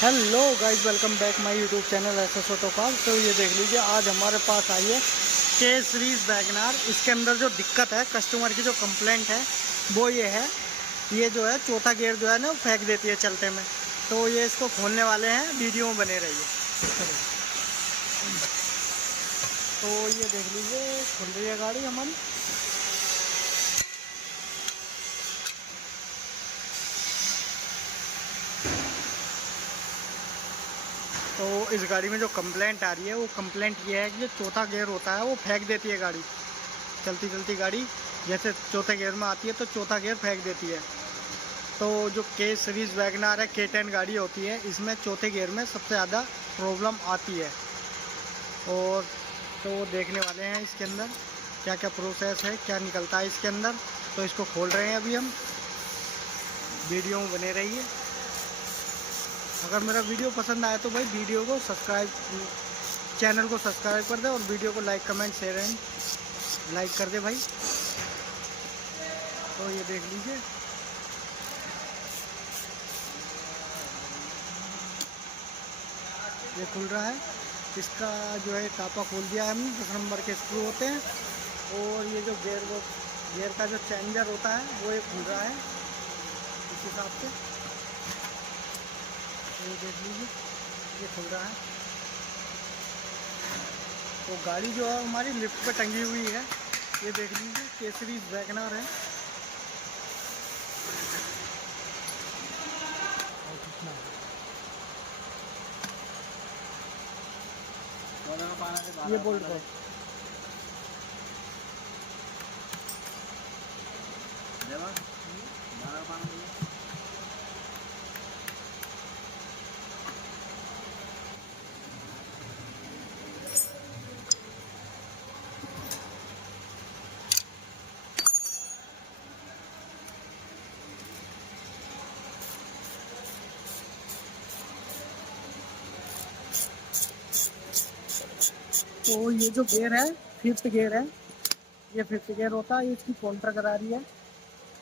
Hello guys, welcome back my YouTube channel SS auto car. तो ये देख लीजिए, आज हमारे पास आई है के सीरीज़ वैगनार। इसके अंदर जो दिक्कत है, कस्टमर की जो कंप्लेंट है वो ये है, ये जो है चौथा गियर जो है ना वो फेंक देती है चलते में। तो ये इसको खोलने वाले हैं, वीडियो में बने रहिए। तो ये देख लीजिए, खुल रही है गाड़ी हमारी। तो इस गाड़ी में जो कंप्लेंट आ रही है वो कंप्लेंट ये है कि जो चौथा गियर होता है वो फेंक देती है गाड़ी। चलती चलती गाड़ी जैसे चौथे गियर में आती है तो चौथा गियर फेंक देती है। तो जो के सीरीज़ वैगनार है, K10 गाड़ी होती है, इसमें चौथे गियर में सबसे ज़्यादा प्रॉब्लम आती है। और तो वो देखने वाले हैं इसके अंदर क्या क्या प्रोसेस है, क्या निकलता है इसके अंदर। तो इसको खोल रहे हैं अभी हम, वीडियो में बने रहिए। अगर मेरा वीडियो पसंद आए तो भाई वीडियो को सब्सक्राइब, चैनल को सब्सक्राइब कर दे और वीडियो को like comment share and like कर दे भाई। तो ये देख लीजिए, ये खुल रहा है। इसका जो है टापा खोल दिया है हमने, 10 नंबर के स्क्रू होते हैं। और ये जो गियर का जो चेंजर होता है वो ये खुल रहा है इस हिसाब से। ये देख लीजिए, ये खुल रहा है। तो गाड़ी जो है हमारी लिफ्ट पे टंगी हुई है। ये देख लीजिए, के सीरीज़ वैगनार है। ये बोल्ट पर तो ये जो गियर है, फिफ्थ गियर है। ये फिफ्थ गियर होता है, ये इसकी काउंटर करा रही है।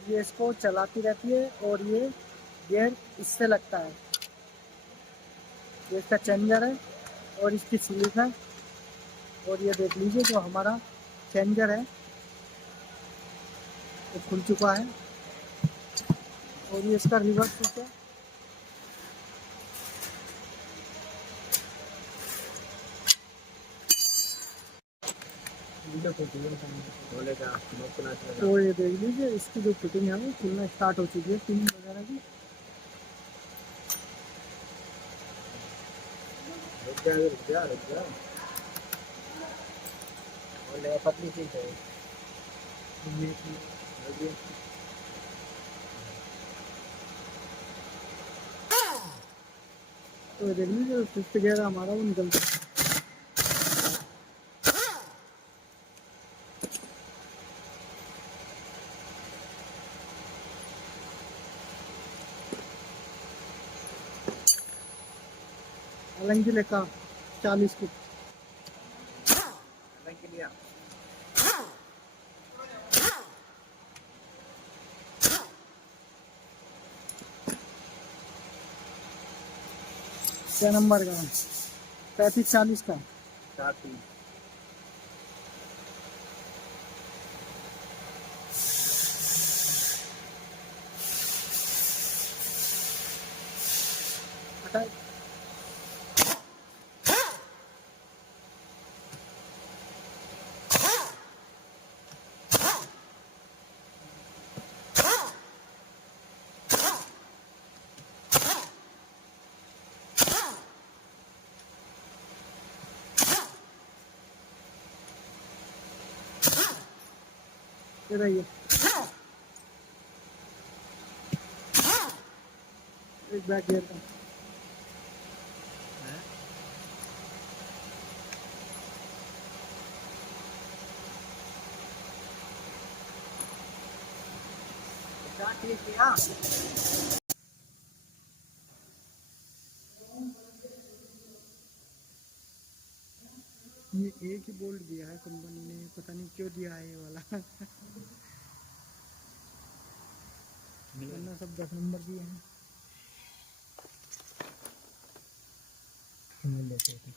ये इसको चलाती रहती है और ये गियर इससे लगता है। ये इसका चेंजर है और इसकी स्लीव है। और ये देख लीजिए, जो हमारा चेंजर है वो खुल चुका है। और ये इसका रिवर्स स्विच है। तो ये देख लीजिए, इसकी जो फिटिंग है वो खुलना स्टार्ट हो चुकी है, पिन वगैरह की। पतली चीज है ये। तो देख लीजिए, फिफ्थ गियर हमारा वो निकलता है। अलंगी लेका 40 फुट। 6 नंबर का 35-40 का। हटा। ये रहिए, एक बैक गियर का। ये एक ही बोल्ट दिया है कंपनी ने, पता नहीं क्यों दिया है ये वाला। वरना सब 10 नंबर दिए हैं। मिल लेते थे।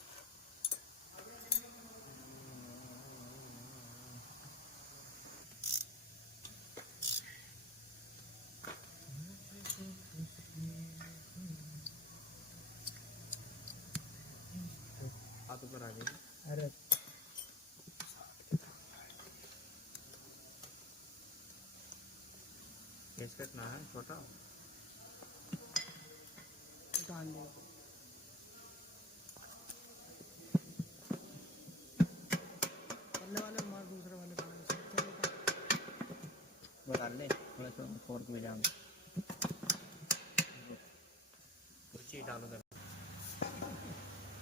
हाथ ऊपर आ गई। अरे केस कटना है छोटा। डाल दो। पल्ले वाले मार दूसरे वाले को वो डाल ले थोड़ा सा फोर्क में जाम कुछ डालो कर।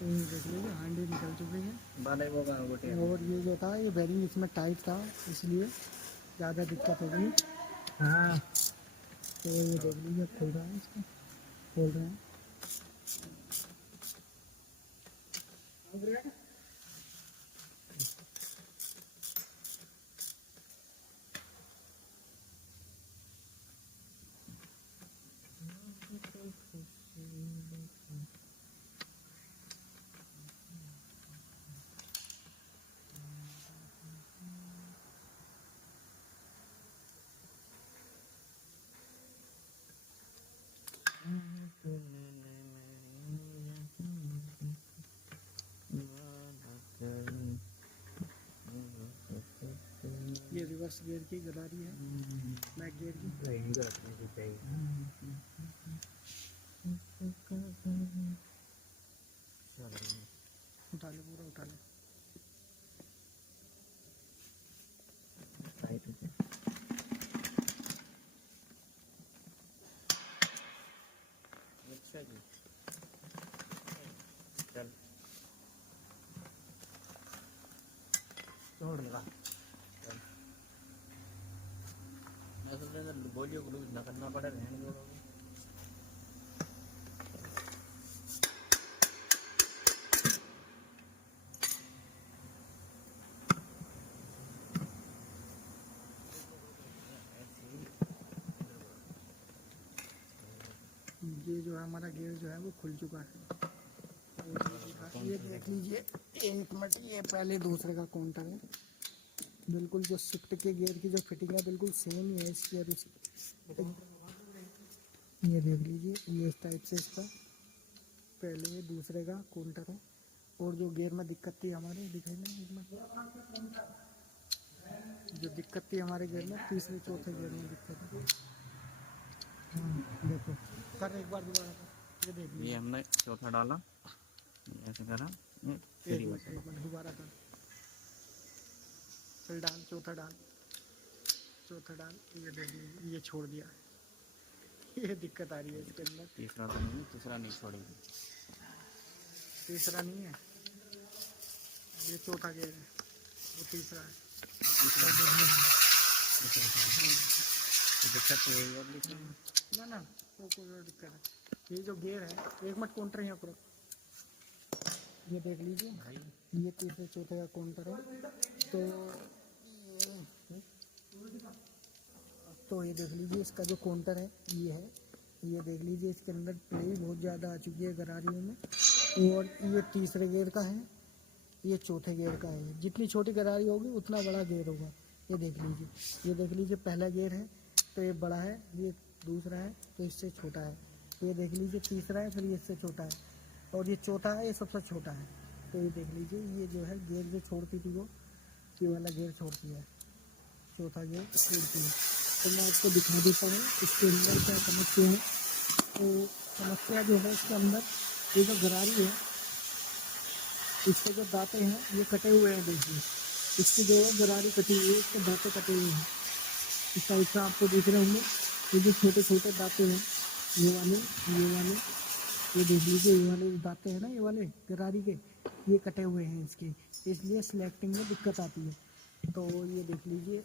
देख लीजिए हांडी निकल चुकी है। बाले वो गोटे और ये जो था ये बैरिंग इसमें टाइट था, इसलिए ज़्यादा दिक्कत हो गई। हाँ तो ये देख लीजिए खुल रहा है, इसको खोल रहे हैं। ये रिवर्स गियर की गरारी है, बैक गियर की। रखने की चाहिए। उठा ले, पूरा उठा ले। अच्छा जी चल छोड़ लगा। मैं सोच रहा था बोलियो को लूज ना करना पड़ा रहने दो। ये जो है हमारा गियर जो है वो खुल चुका है। और ये देख लीजिए, एक मिनट, ये पहले दूसरे का काउंटर है। बिल्कुल जो स्विफ्ट के गियर की जो फिटिंग है बिल्कुल सेम ही है इसकी और इसकी। ये देख लीजिए, ये इस टाइप से इसका पहले ये दूसरे का काउंटर है। और जो गियर में दिक्कत थी हमारे, दिखाई नहीं एक मिनट, जो दिक्कत थी हमारे गियर में, तीसरे चौथे गियर में दिक्कत है। देखो कर एक बार दोबारा कर, ये देख ये लीजिए। हमने चौथा डाला ऐसे करा एक मिनट दोबारा कर, फिर डाल, चौथा डाल, चौथा डाल। ये देख लीजिए, ये छोड़ दिया। ये दिक्कत आ रही है इसके अंदर। तीसरा तो नहीं, तीसरा नहीं छोड़ेगी। तीसरा नहीं है, ये चौथा गियर है, वो तीसरा है। दिक्कत तो यही है लेकिन ना ना, वो कोई और दिक्कत है। ये जो गियर है, एक मिनट काउंटर यहाँ पर, ये देख लीजिए, ये तीसरे चौथे का काउंटर है। तो ये देख लीजिए, इसका जो काउंटर है ये है। ये देख लीजिए, इसके अंदर प्ले बहुत ज़्यादा आ चुकी है गरारियों में। और ये तीसरे गियर का है, ये चौथे गियर का है। जितनी छोटी गरारी होगी उतना बड़ा गियर होगा। ये देख लीजिए, ये देख लीजिए, पहला गियर है तो ये बड़ा है, ये दूसरा है तो इससे छोटा है। ये देख लीजिए, तीसरा है फिर ये इससे छोटा है, और ये चौथा है, ये सबसे छोटा है। तो ये देख लीजिए, ये जो है गियर जो छोड़ती थी वो, ये वाला गियर छोड़ती है, चौथा गियर छोड़ती है। तो मैं आपको दिखा देता हूँ इसके अंदर क्या समस्या है। तो समस्या जो है इसके अंदर, ये जो गरारी है, इसके जो दांते हैं ये कटे हुए हैं। देखिए, इसकी जो है गरारी कटी हुई है, इसके दांते कटे हुए हैं। इस टाइप से आपको दिख रहे होंगे, ये जो छोटे छोटे दांते हैं, ये वाले, ये देख लीजिए, ये वाले दांते हैं ना, ये वाले गरारी के, ये कटे हुए हैं इसके, इसलिए सिलेक्टिंग में दिक्कत आती है। तो ये देख लीजिए,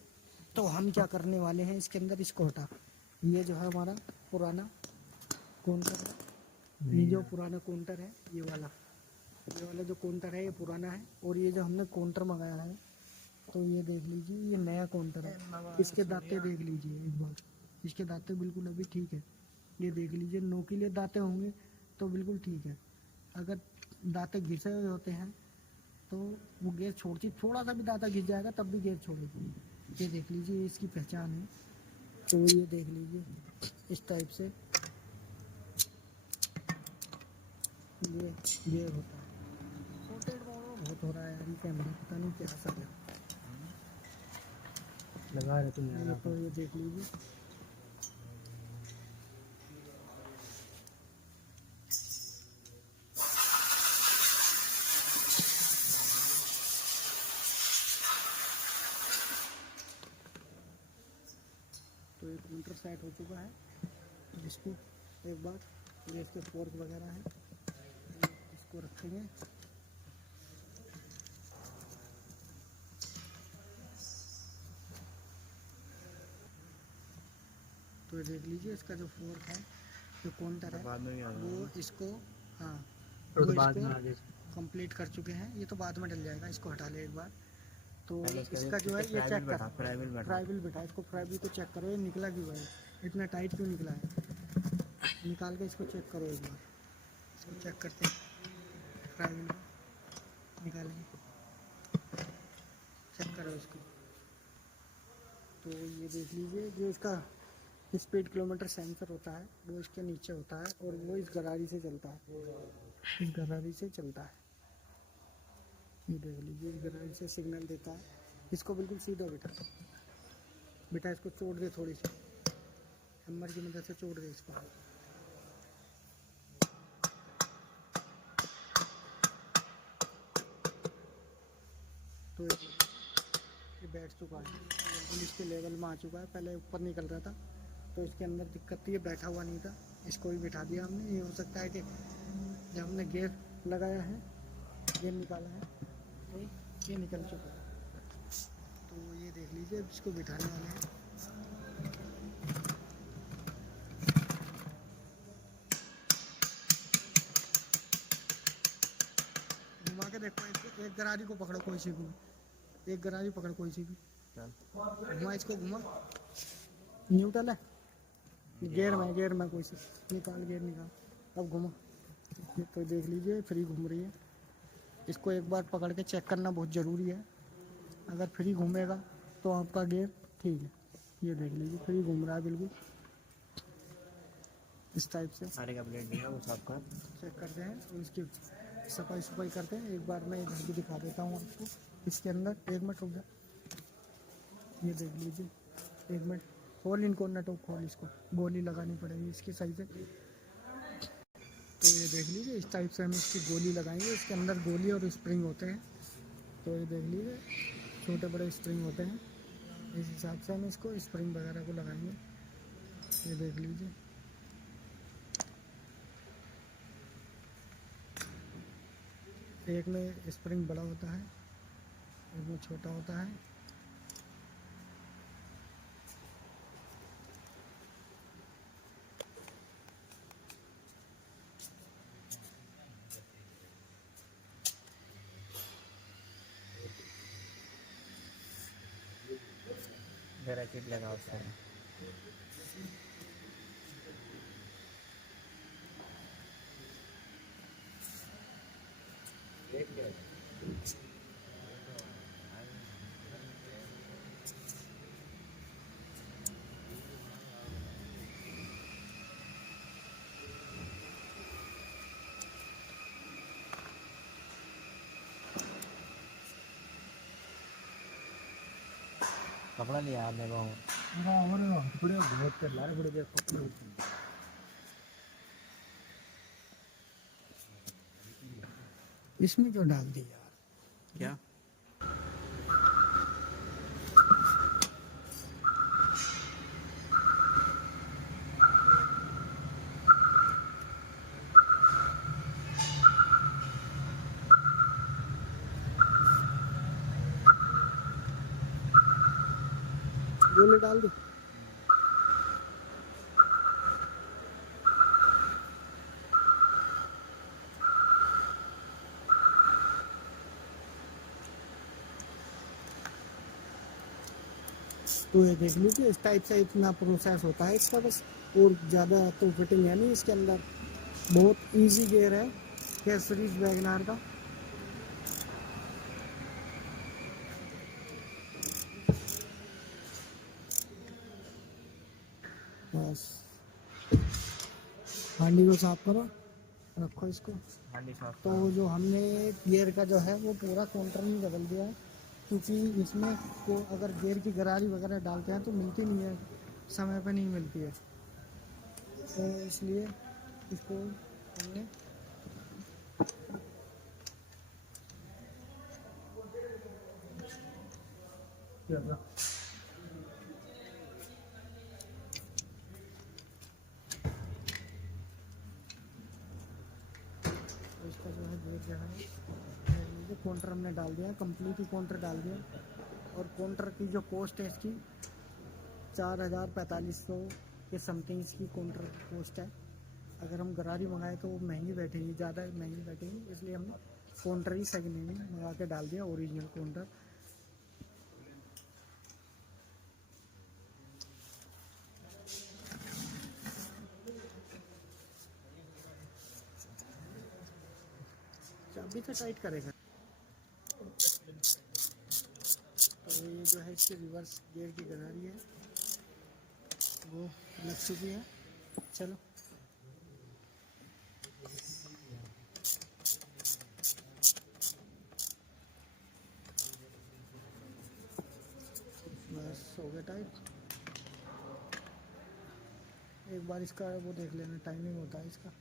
तो हम क्या करने वाले हैं इसके अंदर, इसको हटा, ये जो है हमारा पुराना काउंटर है, ये जो पुराना काउंटर है, ये वाला जो काउंटर है ये पुराना है। और ये जो हमने काउंटर मंगाया है, तो ये देख लीजिए, ये नया काउंटर है। इसके दांते देख लीजिए एक बार, इसके दांते बिल्कुल अभी ठीक है। ये देख लीजिए, नोकीले दांते होंगे तो बिल्कुल ठीक है, अगर दांते घिसे हुए होते हैं तो वो गियर छोड़ती, थोड़ा सा भी दांता घिस जाएगा तब भी गियर छोड़ेगी। ये देख लीजिए, ये इसकी पहचान है। तो ये देख लीजिए इस टाइप से ये गियर होता है। रोटेट बहुत हो रहा है यार, ये कैमरा पता नहीं क्या सब है लगा रहे तुम यार। तो ये देख लीजिए। तो एक मोटर सेट हो चुका है, इसको एक बार ये इसके फोर्क वगैरह है, इसको रखेंगे। तो ये देख लीजिए इसका जो फोर्क है, जो काउंटर है, बाद में भी आ वो इसको, हाँ तो वो बाद में इसको आगे कंप्लीट कर चुके हैं। ये तो बाद में डल जाएगा, इसको हटा ले एक बार। तो पहले इसका इसका जो है ये चेक कर, फ्राइबिल बैठा। फ्राइबिल बैठा, इसको फ्राइबिल को चेक करो, ये निकला क्यों है, इतना टाइट क्यों निकला है, निकाल के इसको चेक करो एक बार। इसको चेक करते हैं, फ्राइबिल को निकालेंगे, चेक करो इसको। तो ये देख लीजिए, जो इसका स्पीड किलोमीटर सेंसर होता है वो इसके नीचे होता है और वो इस गरारी से चलता है, इस गरारी से चलता है। ये देख लीजिए, इस गरारी से सिग्नल देता है। इसको बिल्कुल सीधा बिठा, बेटा इसको चोट दे, थोड़ी सी हैमर की मदद से चोट दे इसको। तो ये बैठ चुका है, बिल्कुल इसके लेवल में आ चुका है। पहले ऊपर निकल रहा था तो इसके अंदर दिक्कत थी, ये बैठा हुआ नहीं था, इसको भी बिठा दिया हमने। ये हो सकता है कि जब हमने गियर लगाया है, गियर निकाला है, तो ये निकल चुका है। तो ये देख लीजिए, अब इसको बिठाने वाले हैं। घुमा के देखो इसको, एक गरारी को पकड़ो कोई सी भी, एक गरारी पकड़ कोई सी भी, घुमा इसको, घुमा। न्यूट्रल है, गियर में कोई सी निकाल, गियर निकाल, अब घुमा। तो देख लीजिए फ्री घूम रही है। इसको एक बार पकड़ के चेक करना बहुत ज़रूरी है, अगर फ्री घूमेगा तो आपका गियर ठीक है। ये देख लीजिए फ्री घूम रहा है बिल्कुल इस टाइप से। सारे का ब्लेड नहीं है वो साफ कर चेक करते हैं और इसकी सफाई करते हैं। एक बार मैं इधर भी दिखा देता हूँ आपको, इसके अंदर। एक मिनट रुक जा, ये देख लीजिए, एक मिनट, खोल इनको, नटो खोल, इसको गोली लगानी पड़ेगी इसकी सही से। तो ये देख लीजिए इस टाइप से हम इसकी गोली लगाएंगे। इसके अंदर गोली और स्प्रिंग होते हैं। तो ये देख लीजिए छोटे बड़े स्प्रिंग होते हैं, इस हिसाब से हम इसको स्प्रिंग वगैरह को लगाएंगे। ये देख लीजिए, एक में स्प्रिंग बड़ा होता है, एक में छोटा होता है। जरा चिट लगा उसका। कपड़ा लिया आपने को बड़े बहुत कर ला रहे, बड़े देर पकड़। इसमें जो डाल दी यार, क्या गोले डाल दो। तो ये देख लीजिए इस टाइप से इतना प्रोसेस होता है इसका बस, और ज़्यादा तो फिटिंग है नहीं इसके अंदर। बहुत इजी गियर है, केसरीज वैगनार का। बस हांडी को साफ करो, रखो इसको। हांडी साफ तो करो। जो हमने गियर का जो है वो पूरा काउंटर में बदल दिया है, क्योंकि इसमें को अगर गियर की गरारी वगैरह डालते हैं तो मिलती नहीं है, समय पे नहीं मिलती है, तो इसलिए इसको हमने तो इसका जो है गियर जो है काउंटर हमने डाल दिया, कंप्लीट ही काउंटर डाल दिया। और काउंटर की जो कॉस्ट है इसकी 4,4500 के समथिंग इसकी काउंटर कॉस्ट है। अगर हम गरारी मंगाए तो वो महंगी बैठेगी, ज़्यादा महंगी बैठेगी, इसलिए हमने काउंटर ही सेकेंड हैंड में मंगा के डाल दिया, ओरिजिनल काउंटर। चाबी से टाइट करेगा। तो ये जो है इसकी रिवर्स गियर की गरारी है वो लग चुकी है। चलो बस हो गया टाइट। एक बार इसका वो देख लेना, टाइमिंग होता है इसका,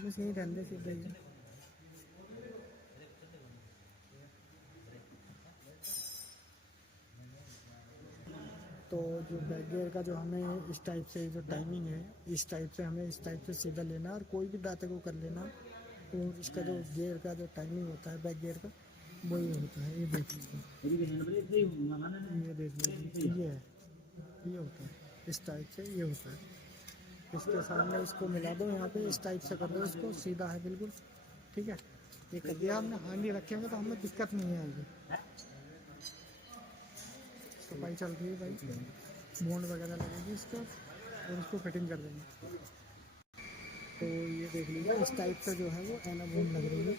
बस यही रहने सीधे ही। तो जो बैक गियर का जो हमें इस टाइप से जो टाइमिंग है, इस टाइप से हमें इस टाइप से सीधा लेना और कोई भी दाते को कर लेना। तो इसका जो गियर का जो टाइमिंग होता है बैक गियर का वो ये होता है, ये देख लीजिए, ये देख लीजिए, ये है, ये होता है इस टाइप से, ये होता है। इसके सामने इसको मिला दो, यहाँ पे इस टाइप से कर दो, इसको सीधा है बिल्कुल, ठीक है। ये कर दिया हमने, हांडी रखेंगे तो हमें दिक्कत नहीं आएगी। सफाई चल रही है भाई, बॉन्ड वगैरह लगेगी इस पर और इसको फिटिंग कर देंगे। तो ये देख लीजिए इस टाइप से जो है वो एना बॉन्ड लग रही है।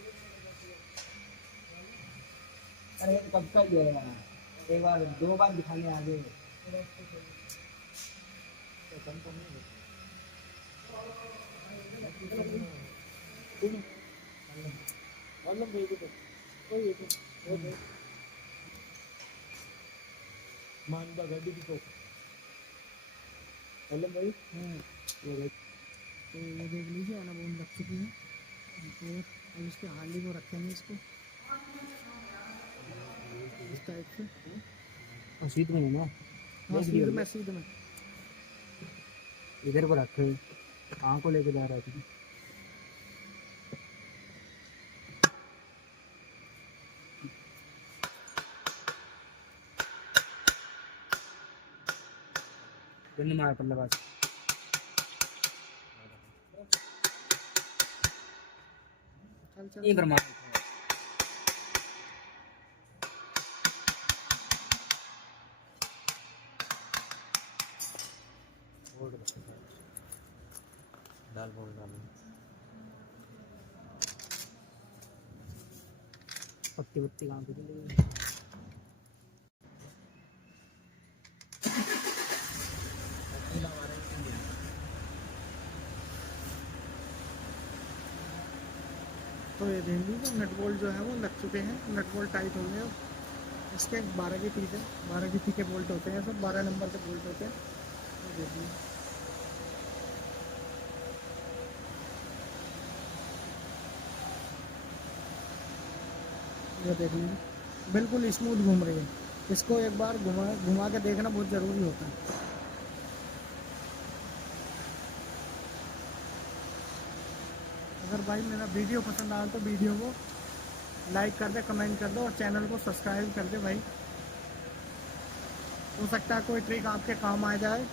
अरे कब का ये है, एक बार दो बार दिखाने आ गए। मानदा गाड़ी की तो भाई तो ये देख लीजिए एना बॉन्ड लग चुकी है। तो अब इसके हांडी को रखेंगे इसको इस टाइप से। सीट में है ना, हाँ सीध में, सीध में। इधर पर रखे कहाँ को लेके जा रहा है तू? गन्ने मार पल्ला बात चल चल एक बार मार दाल बोल डालो। पत्ती पत्ती कहाँ पे चली गई? तो ये देख लीजिए नट बोल्ट जो है वो लग चुके हैं, नट बोल्ट टाइट होंगे। अब इसके 12 के पीस है, 12 के पी के बोल्ट होते हैं, सब 12 नंबर के बोल्ट होते हैं। ये देखिए ये देख लीजिए बिल्कुल स्मूथ घूम रही है। इसको एक बार घुमा घुमा के देखना बहुत ज़रूरी होता है। अगर भाई मेरा वीडियो पसंद आया तो वीडियो को लाइक कर दे, कमेंट कर दो और चैनल को सब्सक्राइब कर दे भाई। हो सकता है कोई ट्रिक आपके काम आ जाए।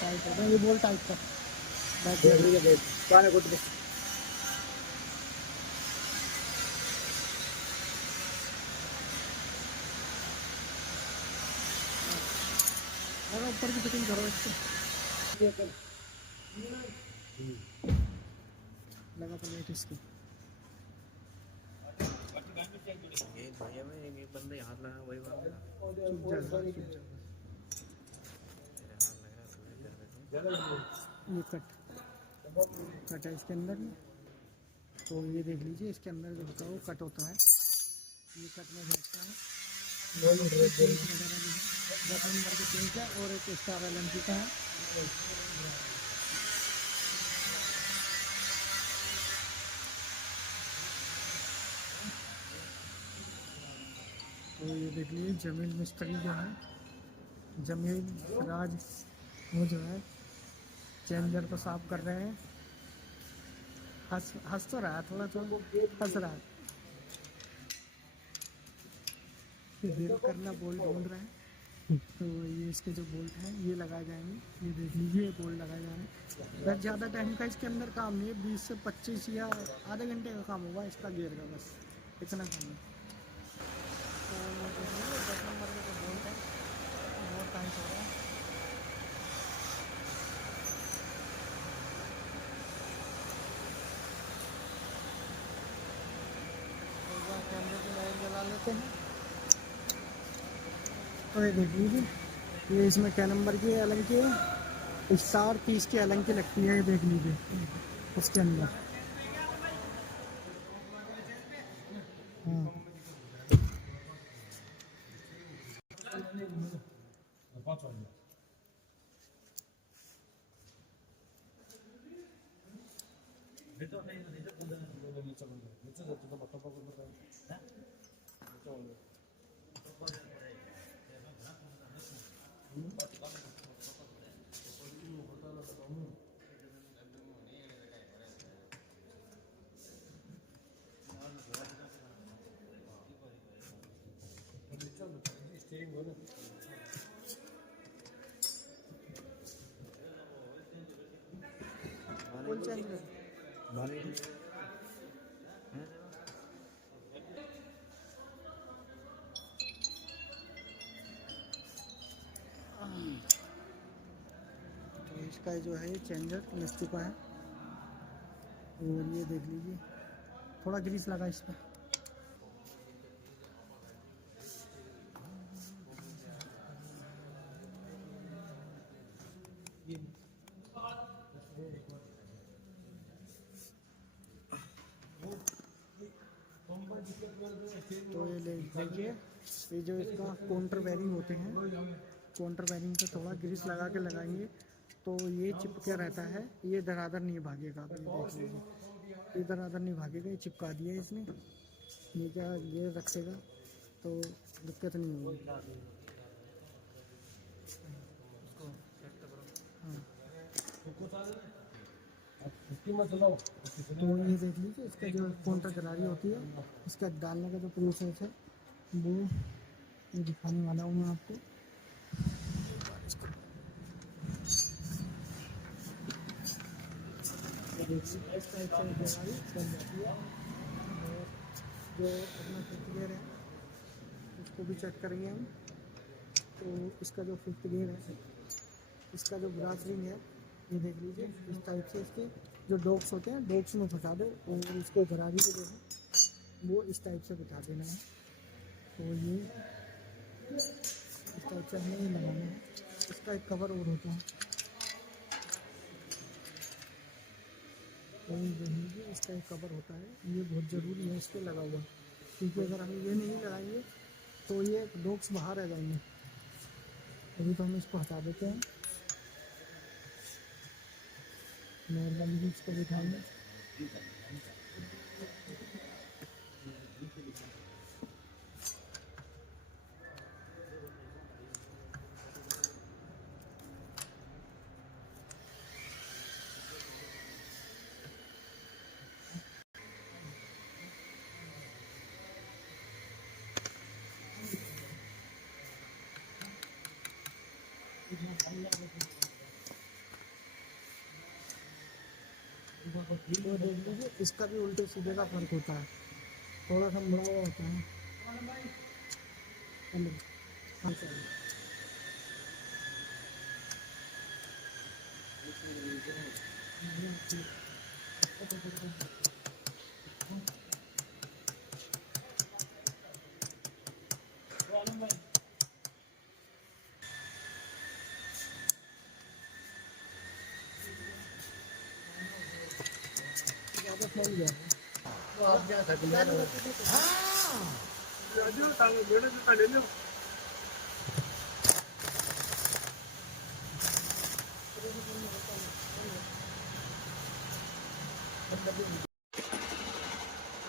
टाइट होता है, ये बोल टाइट कर बैठ ये गया। ठीक है देख पाने को तो अरे ऊपर की फिटिंग करो इसको, ये कर लगा प्लेट इसकी। एक भैया में एक बंदे हाथ लगा वही बात है। चुप जा, चुप जा। तेरे हाथ लग रहा है थोड़ा ज्यादा। ये कट है इसके अंदर में, तो ये देख लीजिए इसके अंदर जो होता है वो कट होता है, ये कट में बैठता है। पेंच वगैरह भी है, 10 नंबर के पेंच है और एक स्टार LMG का है। तो ये देख लीजिए जमील मिस्त्री जो है, जमील राज, वो जो है चेंजर को साफ कर रहे हैं। हंस तो रहा है, थोड़ा थोड़ा हंस रहा है। वेल करना बोल्ट ढूंढ रहे हैं, तो ये इसके जो बोल्ट हैं ये लगाए जाएंगे। ये देख लीजिए ये बोल्ट लगाए जाएंगे। बस ज़्यादा टाइम का इसके अंदर काम नहीं है, 20 से 25 या आधे घंटे का काम होगा इसका गियर का, बस इतना काम है। तो 10 नंबर का जो बोल्ट है बहुत टाइट हो रहा है। तो एक बार कैमरे की लाइट जला लेते हैं। तो ये देख लीजिए ये इसमें क्या नंबर की एलन की है, स्टार 30 की एलन की लगती है, ये देख लीजिए उसके अंदर। हाँ फुल चेंज कर। भाले तो इसका जो है ये चेंजर लग चुका है, और ये देख लीजिए थोड़ा ग्रीस लगा इस पर। तो ये ले लीजिए, ये जो इसका काउंटर बेरिंग होते हैं, काउंटर बेरिंग पे थोड़ा ग्रीस लगा के लगाएंगे तो ये चिपके रहता है, ये दरादर नहीं भागेगा। आप ये देख लीजिए ये दरादर नहीं भागेगा, ये चिपका दिया है इसने। ये क्या ये रखेगा तो दिक्कत नहीं होगी। हाँ तो ये देख लीजिए इसका जो काउंटर गरारी होती है, इसका डालने का जो प्रोसेस है वो ये दिखाने वाला हूँ मैं आपको। ये देखिए इस टाइप से गरारी बन जाती है। और जो अपना फिफ्थ गियर है उसको भी चेक करेंगे हम। तो इसका जो फिफ्थ गियर है, इसका जो ब्रास रिंग है ये देख लीजिए इस टाइप से इसके जो डॉग्स होते हैं डॉग्स में फंसा दो, और इसको गरारी को जो है वो इस टाइप से बिठा देना है। तो ये इस टाइप से हमें ये लगाना है। इसका एक कवर और होता है, तो ये देख लीजिए इसका एक कवर होता है, ये बहुत ज़रूरी है इस पर लगा हुआ, क्योंकि अगर हम ये नहीं लगाएंगे तो ये डॉग्स बाहर आ जाएंगे। अभी तो हम इसको हटा देते हैं, नॉर्मली इसको बिठाएंगे। तो देख लीजिए इसका भी उल्टे सीधे का फर्क होता है, थोड़ा सा मुड़ा हुआ होता है। हाँ सर। ज़्यादा फैल गया है। तो आप क्या सकते हैं?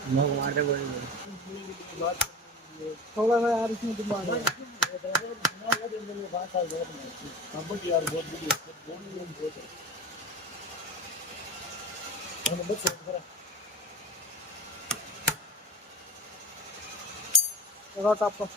नो मारे बोल। थोड़ा सा यार इसमें दिमाग है। यार बहुत बढ़िया। लगा टॉप पर।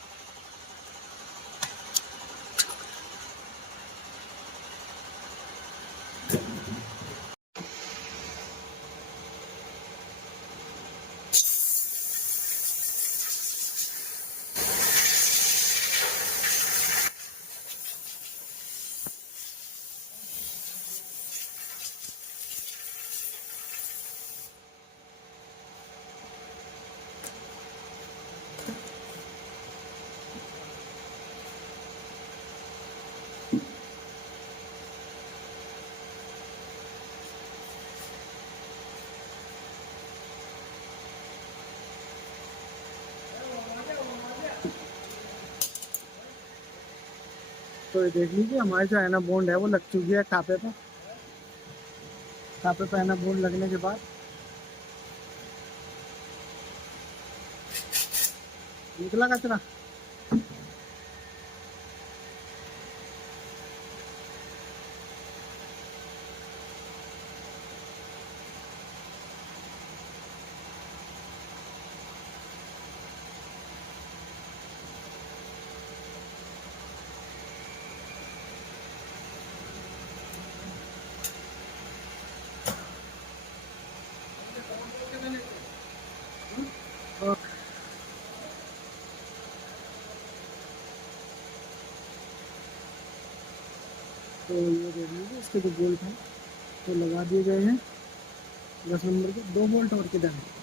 तो ये देख लीजिए हमारे जो है ना बॉन्ड है वो लग चुकी है टापे पे। टापे पे है ना बॉन्ड लगने के बाद निकला कचरा। और तो ये देख लीजिए इसके जो बोल्ट हैं तो लगा दिए गए हैं 10 नंबर के। 2 बोल्ट और किधर है?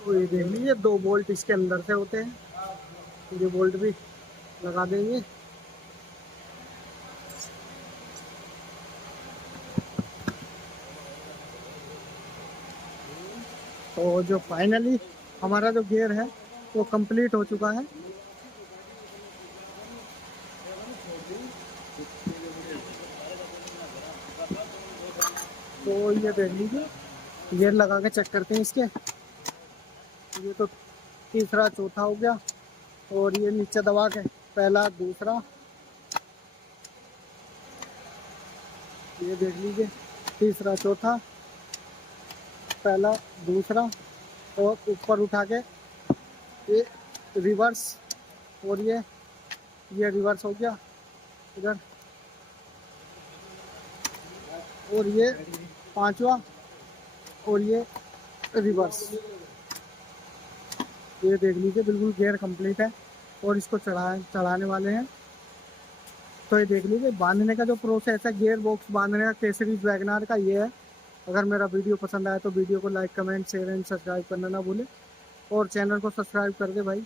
तो ये देख लीजिए 2 बोल्ट इसके अंदर से होते हैं, ये बोल्ट भी लगा देंगे। तो जो फाइनली हमारा जो गियर है वो कंप्लीट हो चुका है। तो ये देख लीजिए गियर लगा के चेक करते हैं इसके। ये तो तीसरा चौथा हो गया और ये नीचे दबा के पहला दूसरा, ये देख लीजिए तीसरा चौथा पहला दूसरा और ऊपर उठा के ये रिवर्स, और ये रिवर्स हो गया इधर, और ये पांचवा और ये रिवर्स। ये देख लीजिए बिल्कुल गियर कंप्लीट है और इसको चढ़ाने वाले हैं। तो ये देख लीजिए बांधने का जो प्रोसेस है गियर बॉक्स बांधने का के-सीरीज वैगनार का ये है। अगर मेरा वीडियो पसंद आया तो वीडियो को like comment share and subscribe करना ना भूलें और चैनल को सब्सक्राइब कर दे भाई।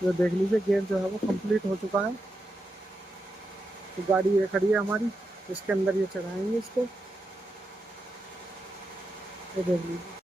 तो देख लीजिए गियर जो है वो कंप्लीट हो चुका है। तो गाड़ी ये खड़ी है हमारी, इसके अंदर ये चढ़ाएंगे इसको। ये देख लीजिए।